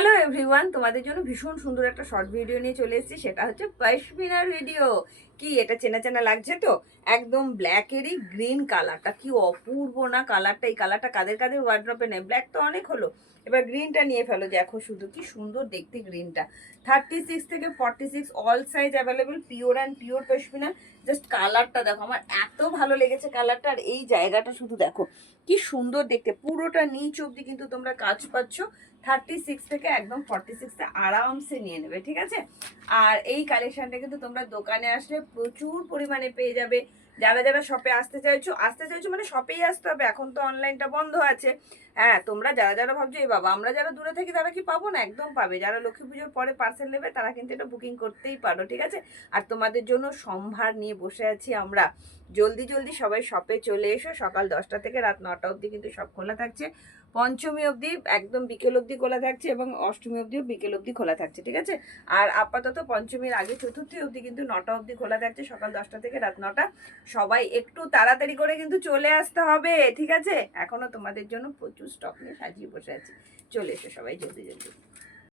Hello everyone, তোমাদের জন্য ভীষণ সুন্দর একটা শর্ট ভিডিও নিয়ে চলে এসেছি। সেটা হচ্ছে পশমিনার ভিডিও। কি এটা চেনা চেনা লাগছে তো? একদম ব্ল্যাকেরই গ্রিন কালারটা কি অপূর্ব না কালারটা। এই কালারটা কাদের কাদের ওয়ার্ড্রপে নেই? ব্ল্যাক তো অনেক হলো, এবার গ্রিনটা নিয়ে ফেলো। দেখো শুধু কি সুন্দর দেখতে গ্রিনটা। 36 থেকে 46 all size available, pure and pure pashmina. Just কালারটা দেখো, আমার এত ভালো লেগেছে কালারটা। আর এই জায়গাটা শুধু দেখো কি সুন্দর দেখতে, পুরোটা নিচ অব্দি কিন্তু তোমরা কাজ পাচ্ছ। 36 থেকে একদম 46 আরামসে নিয়ে নেবে, ঠিক আছে। আর এই কালেকশনটা কিন্তু তোমরা দোকানে আসলে প্রচুর পরিমাণে পেয়ে যাবে। যারা যারা শপে আসতে চাইছো মানে শপেই আসতে হবে, এখন তো অনলাইনটা বন্ধ আছে। হ্যাঁ, তোমরা যারা যারা ভাবছো এই বাবা আমরা যারা দূরে থাকি তারা কি পাবো না, একদম পাবে। যারা লক্ষ্মী পুজোর পরে পার্সেল নেবে তারা কিন্তু এটা বুকিং করতেই পারো, ঠিক আছে। আর তোমাদের জন্য সম্ভার নিয়ে বসে আছি আমরা। জলদি জলদি সবাই শপে চলে এসো। সকাল 10টা থেকে রাত 9টা অবধি কিন্তু সব খোলা থাকছে। পঞ্চমী অবধি একদম বিকেল অবধি খোলা থাকছে এবং অষ্টমী অবধিও বিকেল অবধি খোলা থাকছে, ঠিক আছে। আর আপাতত পঞ্চমীর আগে চতুর্থী অবধি কিন্তু 9টা অবধি খোলা থাকছে, সকাল 10টা থেকে রাত 9টা। সবাই একটু তাড়াতাড়ি করে কিন্তু চলে আসতে হবে, ঠিক আছে। এখনো তোমাদের জন্য প্রচুর স্টক নিয়ে সাজিয়ে বসে আছি। চলে এসো সবাই জলদি জলদি।